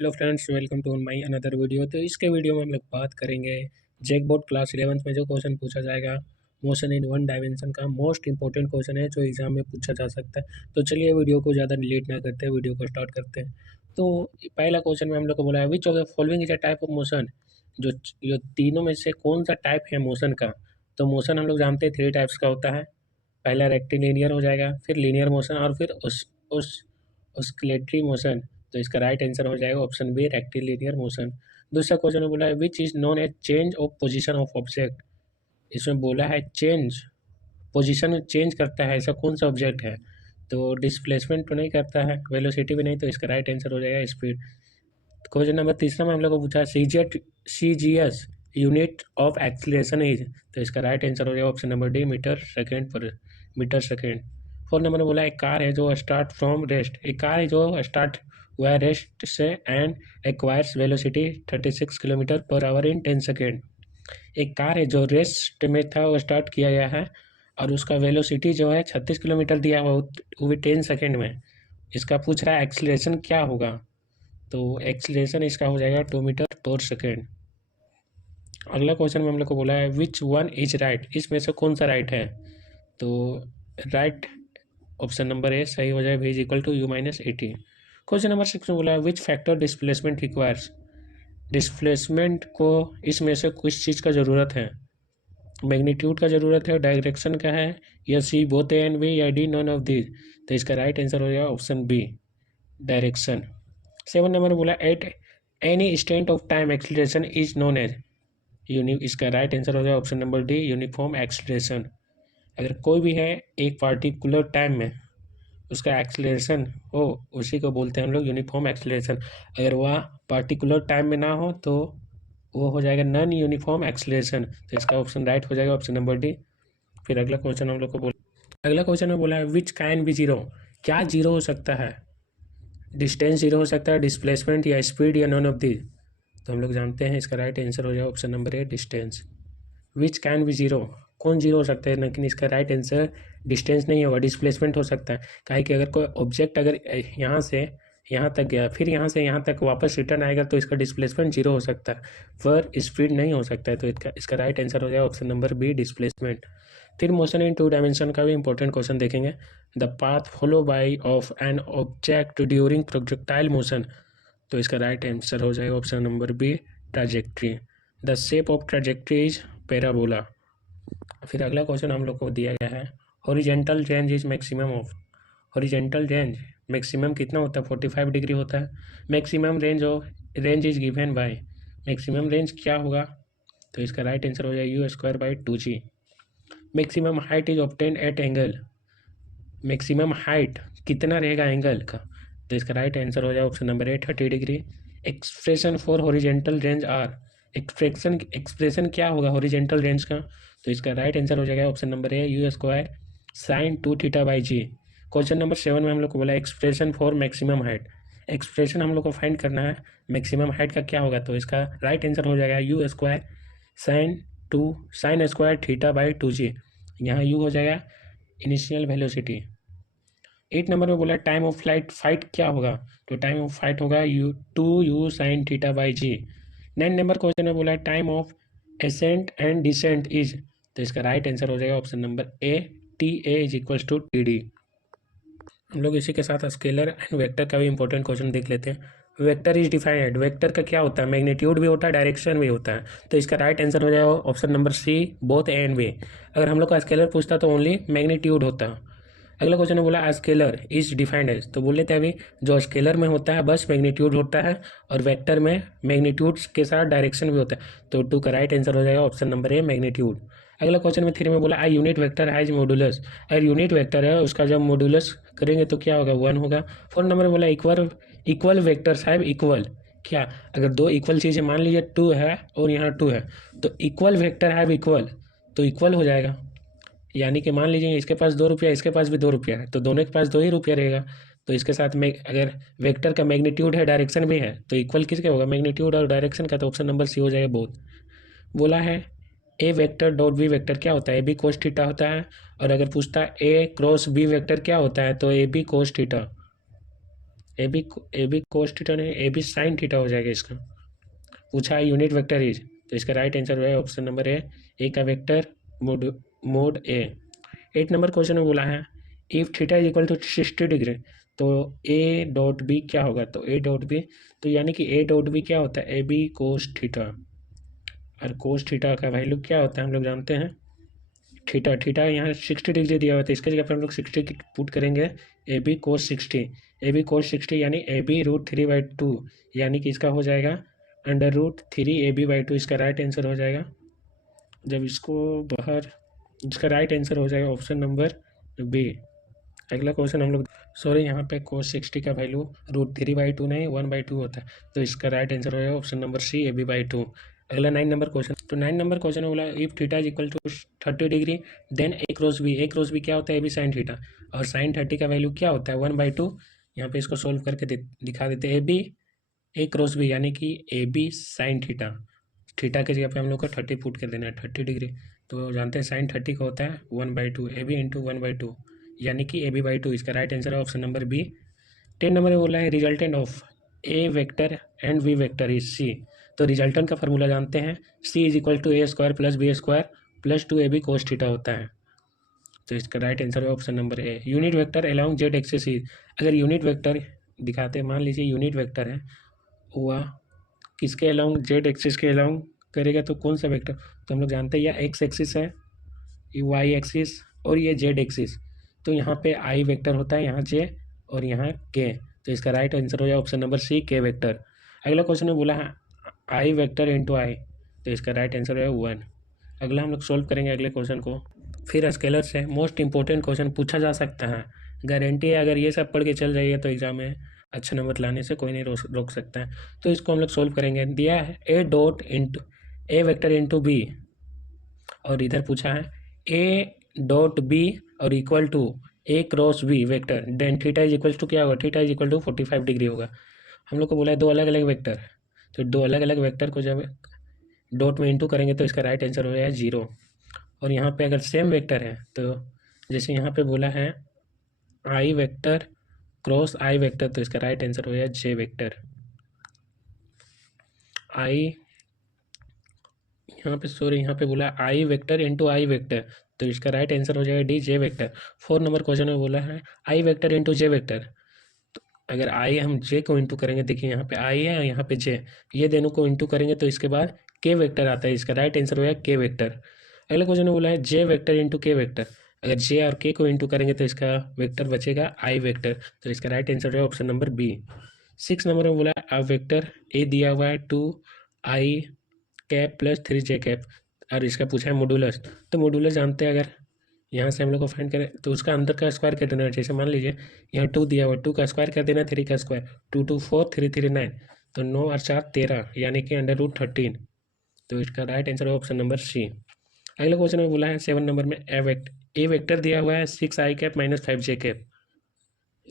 Hello friends, welcome to my another video. तो इसके video में हम लोग बात करेंगे जैकबोर्ड क्लास 11th में जो क्वेश्चन पूछा जाएगा मोशन इन वन डायमेंशन का। मोस्ट इंपॉर्टेंट क्वेश्चन है जो एग्जाम में पूछा जा सकता है। तो चलिए वीडियो को ज़्यादा लेट ना करते हैं, वीडियो को स्टार्ट करते हैं। तो पहला क्वेश्चन में हम लोग को बोला है which of the following is a type of motion. जो जो तीनों में से कौन सा टाइप है मोशन का। तो मोशन हम लोग जानते हैं 3 टाइप्स का होता है। पहला रेक्टिलिनियर हो जाएगा, फिर लीनियर मोशन और फिर उस ऑस्किलेटरी मोशन। तो इसका राइट आंसर हो जाएगा ऑप्शन बी, रेक्टिलिनियर मोशन। दूसरा क्वेश्चन में बोला है which is known as change of position of object. इसमें बोला है चेंज, पोजीशन में चेंज करता है, ऐसा कौन सा ऑब्जेक्ट है। तो डिस्प्लेसमेंट तो नहीं करता है, वेलोसिटी भी नहीं, तो इसका राइट आंसर हो जाएगा स्पीड। क्वेश्चन नंबर तीसरा में हम लोग को पूछा C G S unit of acceleration is. तो इसका राइट आंसर हो जाएगा option number D, metre second per metre second. Fourth number में बोला एक कार है जो स्टार्ट फ्रॉम रेस्ट। एक कार है जो स्टार्ट हुआ है रेस्ट से and acquires velocity 36 kilometre per hour in 10 second. एक कार है जो रेस्ट में था, वो स्टार्ट किया गया है और उसका वेलोसिटी जो है 36 किलोमीटर दिया हुआ, वो भी 10 सेकेंड में। इसका पूछ रहा है एक्सीलरेशन क्या होगा। तो एक्सीलरेशन इसका हो जाएगा 2 मीटर पर सेकेंड। अगला क्वेश्चन में हम लोग को बोला है विच वन इज राइट। इसमें से कौन सा राइट है। तो राइट ऑप्शन नंबर ए सही हो जाए, v is equal to u minus 80। Question number 6 में बोला है which factor displacement requires. Displacement को इसमें से कुछ चीज़ का ज़रूरत है। मैग्नीट्यूड का ज़रूरत है, डायरेक्शन का है, या C both A and B, या डी नॉन ऑफ दीज। तो इसका राइट आंसर हो जाएगा ऑप्शन बी, डायरेक्शन। 7 नंबर बोला at any state of time acceleration is known as unique. इसका राइट आंसर हो जाएगा option number D, uniform acceleration. अगर कोई भी है एक पार्टिकुलर टाइम में उसका एक्सीलरेशन हो, उसी को बोलते हैं हम लोग यूनिफॉर्म एक्सीलरेशन। अगर वह पार्टिकुलर टाइम में ना हो तो वो हो जाएगा नॉन यूनिफॉर्म एक्सीलरेशन। तो इसका ऑप्शन राइट हो जाएगा ऑप्शन नंबर डी। फिर अगला क्वेश्चन हम लोग को बोला, अगला क्वेश्चन में बोला है विच कैन बी जीरो। क्या जीरो हो सकता है। डिस्टेंस जीरो हो सकता है, डिस्प्लेसमेंट या स्पीड, या नॉन ऑफ दी। तो हम लोग जानते हैं इसका राइट आंसर हो जाएगा option number A, distance. Which can be zero, कौन जीरो हो सकता है, लेकिन इसका राइट आंसर डिस्टेंस नहीं होगा, डिस्प्लेसमेंट हो सकता है। काहे कि अगर कोई ऑब्जेक्ट अगर यहाँ से यहाँ तक गया, फिर यहाँ से यहाँ तक वापस रिटर्न आएगा, तो इसका डिस्प्लेसमेंट जीरो हो सकता है, पर स्पीड नहीं हो सकता है। तो इसका राइट आंसर हो जाएगा ऑप्शन नंबर बी, डिस्प्लेसमेंट। फिर मोशन इन 2 डायमेंशन का भी इंपॉर्टेंट क्वेश्चन देखेंगे। The path follow by of an object during projectile motion. तो इसका राइट आंसर हो जाएगा option number B, trajectory. The shape of trajectory is parabola. फिर अगला क्वेश्चन हम लोग को दिया गया है horizontal range is maximum of. Horizontal range maximum कितना होता है, 45 डिग्री होता है। Maximum range is given by, maximum range क्या होगा। तो इसका राइट आंसर हो जाएगा u square by 2g। Maximum height is obtain at angle. Maximum height कितना रहेगा एंगल का। तो इसका राइट आंसर हो जाएगा option number A, 30 degree. Expression for horizontal range R. Expression क्या होगा हॉरिजेंटल रेंज का। तो इसका राइट आंसर हो जाएगा option number A, u square sine 2 theta by g. Question number 7 में हम लोग को बोला expression for maximum height. Expression हम लोग को फाइंड करना है मैक्सिमम हाइट का क्या होगा। तो इसका राइट आंसर हो जाएगा u square sine square theta by 2g। यहाँ यू हो जाएगा इनिशियल वेलोसिटी। 8 नंबर में बोला टाइम ऑफ फाइट क्या होगा। तो टाइम ऑफ फाइट होगा u sine theta by g. 9 number question में बोला time of ascent and descent is. तो इसका राइट आंसर हो जाएगा option number A, T A is equals to T D. हम लोग इसी के साथ स्केलर एंड वेक्टर का भी इंपॉर्टेंट क्वेश्चन देख लेते हैं। Vector is defined. वेक्टर का क्या होता है, मैग्नीट्यूड भी होता है, डायरेक्शन भी होता है। तो इसका राइट आंसर हो जाएगा option number C, both A and B. अगर हम लोग का स्केलर पूछता तो ओनली मैग्नीट्यूड होता। अगला क्वेश्चन ने बोला स्केलर इज डिफाइंड एज। तो बोल लेते हैं अभी जो स्केलर में होता है बस मैग्नीट्यूड होता है, और वेक्टर में मैग्नीट्यूड के साथ डायरेक्शन भी होता है। तो 2 का राइट आंसर हो जाएगा ऑप्शन नंबर ए, मैग्नीट्यूड। अगला क्वेश्चन में 3 में बोला I unit vector has modulus. अगर यूनिट वेक्टर है उसका जब मॉडुलस करेंगे तो क्या होगा, 1 होगा। 4 नंबर में बोला इक्वल वेक्टर्स हैव इक्वल। क्या, अगर दो इक्वल चीज़ें मान लीजिए 2 है और यहाँ 2 है, तो इक्वल वेक्टर हैव इक्वल, तो इक्वल हो जाएगा। यानी कि मान लीजिए इसके पास 2 रुपया, इसके पास भी 2 रुपया है, तो दोनों के पास 2 ही रुपया रहेगा। तो इसके साथ में अगर वेक्टर का मैग्नीट्यूड है, डायरेक्शन भी है, तो इक्वल किसके होगा, मैग्नीट्यूड और डायरेक्शन का। तो ऑप्शन नंबर सी हो जाएगा बोथ। बोला है a vector dot B vector क्या होता है, ए बी कोस थीटा होता है। और अगर पूछता है ए क्रॉस बी वेक्टर क्या होता है, तो A B cos theta. A B cos theta नहीं, ए बी साइन थीटा हो जाएगा। इसका पूछा है यूनिट वेक्टर इज, तो इसका राइट आंसर है ऑप्शन नंबर ए का vector mod A. 8 number question में बोला है if theta is equal to 60 degree, तो ए डॉट बी क्या होगा? तो ए डॉट बी, तो यानी कि ए डॉट बी क्या होता है? ए बी कोस थीटा, और कोस थीटा का वैल्यू क्या होता है हम लोग जानते हैं, थीटा यहाँ 60 डिग्री दिया हुआ था, इसके जगह पर हम लोग 60 पुट करेंगे, ए बी कोस 60, ए बी कोस 60 यानी ए बी √3/2, यानी कि इसका हो जाएगा √3 AB/2, इसका राइट आंसर हो जाएगा। जब इसको बाहर, इसका राइट आंसर हो जाएगा ऑप्शन नंबर बी। अगला क्वेश्चन हम लोग, सॉरी यहाँ पे कोस 60 का वैल्यू √3/2 नहीं 1/2 होता है, तो इसका राइट आंसर हो जाएगा ऑप्शन नंबर सी AB/2। अगला 9 नंबर क्वेश्चन, तो 9 नंबर क्वेश्चन में बोला if theta is equal to 30 degree then A cross B क्या होता है? ए बी साइन थीटा, और साइन 30 का वैल्यू क्या होता है? 1/2। यहाँ पे इसको सोल्व करके दिखा देते हैं। ए क्रॉस बी यानी कि A B sine theta, theta के जगह पे हम लोग को 30 पुट कर देना है, 30 डिग्री, तो जानते हैं साइन 30 का होता है 1/2, ए बी इंटू 1/2 यानी कि AB/2, इसका राइट आंसर है ऑप्शन नंबर बी। 10 नंबर में बोला है resultant of A vector and B vector is C, तो रिजल्टेंट का फार्मूला जानते हैं, C is equal to A square plus B square plus 2AB cos theta होता है, तो इसका राइट आंसर है option number A. Unit vector along Z axis is, अगर यूनिट वेक्टर दिखाते हैं, मान लीजिए यूनिट वेक्टर है हुआ किसके अलोंग? जेड एक्सिस के अलोंग करेगा, तो कौन सा वेक्टर? तो हम लोग जानते हैं या एक्स एक्सिस है, ये वाई एक्सिस और ये जेड एक्सिस, तो यहाँ पे आई वेक्टर होता है, यहाँ जे और यहाँ के, तो इसका राइट आंसर हो जाए ऑप्शन नंबर सी के वेक्टर। अगला क्वेश्चन में बोला है आई वेक्टर इंटू आई, तो इसका राइट आंसर है 1। अगला हम लोग सोल्व करेंगे अगले क्वेश्चन को। फिर स्केलर से मोस्ट इंपॉर्टेंट क्वेश्चन पूछा जा सकता है, गारंटी है अगर ये सब पढ़ के चल जाइए तो एग्जाम में अच्छे नंबर लाने से कोई नहीं रोक सकता है। तो इसको हम लोग सोल्व करेंगे। दिया है a dot into a vector into b, और इधर पूछा है ए डॉट बी और equal to a cross b vector, then theta is equal to क्या होगा? Theta is equal to 45 degree होगा। हम लोग को बोला है दो अलग अलग वेक्टर, तो दो अलग अलग वेक्टर को जब डॉट में इंटू करेंगे तो इसका राइट आंसर हो जाएगा 0। और यहाँ पे अगर सेम वेक्टर है, तो जैसे यहाँ पे बोला है आई वेक्टर क्रॉस आई वेक्टर, तो इसका राइट आंसर हो जाएगा जे वेक्टर। आई यहाँ पे सॉरी यहाँ पे बोला आई वेक्टर इंटू आई वेक्टर, तो इसका राइट आंसर हो जाएगा D J vector. 4 number question में बोला है आई वेक्टर इंटू जे वेक्टर, तो अगर आई हम जे को इंटू करेंगे, देखिए यहाँ पे आई है यहाँ पे जे, ये दोनों को इंटू करेंगे तो इसके बाद के वेक्टर आता है, इसका राइट आंसर हो जाएगा के वेक्टर। अगला क्वेश्चन में बोला है जे वेक्टर इंटू के वेक्टर, अगर जे और के को इंटू करेंगे तो इसका वेक्टर बचेगा आई वेक्टर, तो इसका राइट आंसर है ऑप्शन नंबर बी। 6 नंबर में बोला है अब वेक्टर ए दिया हुआ है 2i cap plus 3j cap, और इसका पूछा है मॉडुलस, तो मॉडुलस जानते हैं, अगर यहाँ से हम लोग को फाइंड करें तो उसका अंदर का स्क्वायर कर देना। जैसे मान लीजिए यहाँ 2 दिया हुआ, 2 का स्क्वायर कर देना, 3 का स्क्वायर, 2 2 4 3 3 9, तो 9 और 4 13 यानी कि √13, तो इसका राइट आंसर है ऑप्शन नंबर सी। अगले क्वेश्चन में बोला है 7 नंबर में ए वेक्टर दिया हुआ है 6i cap minus 5j cap,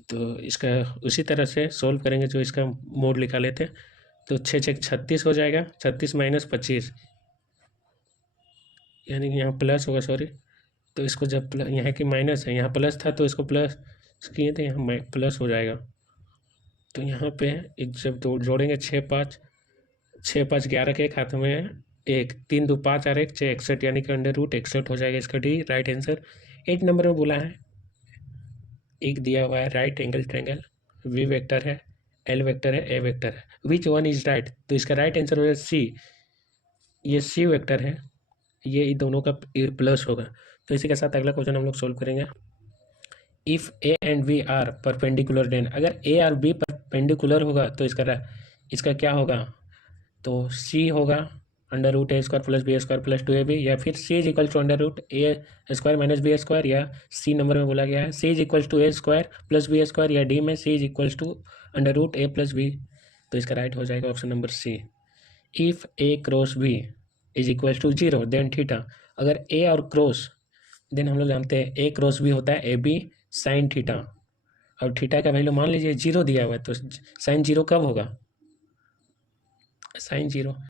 तो इसका उसी तरह से सोल्व करेंगे जो इसका मोड लिखा लेते हैं, तो 6 6 36 हो जाएगा, 36 माइनस 25 यानी कि यहाँ प्लस होगा, सॉरी, तो इसको जब यहाँ की माइनस है, यहाँ प्लस था तो इसको प्लस किए थे, यहाँ प्लस हो जाएगा, तो यहाँ पे एक जब जोड़ेंगे 6 5 11 के एक हाथ में है 1, 3 2 5 और 1 6 61 यानी कि √61 हो जाएगा इसका डी राइट आंसर। 8 नंबर में बोला है एक दिया हुआ है right angle triangle, v vector है, एल वेक्टर है, ए वेक्टर है, विच वन इज राइट, तो इसका राइट आंसर हो जाएगा सी, ये सी वेक्टर है, ये दोनों का प्लस होगा। तो इसी के साथ अगला क्वेश्चन हम लोग सोल्व करेंगे। If a and b are perpendicular then, अगर ए और बी परपेंडिकुलर होगा तो इसका क्या होगा? तो सी होगा √a² plus b² plus 2ab, या फिर c is equal to √a² minus b², या सी नंबर में बोला गया है c is equal to a² plus b², या डी में c is equal to √a plus b, तो इसका राइट हो जाएगा option number c. If a cross b is equal to 0 then theta, अगर a और क्रॉस, देन हम लोग जानते हैं a क्रॉस b होता है ab साइन थीटा, और थीटा का वैल्यू मान लीजिए 0 दिया हुआ है, तो साइन 0 कब होगा? साइन 0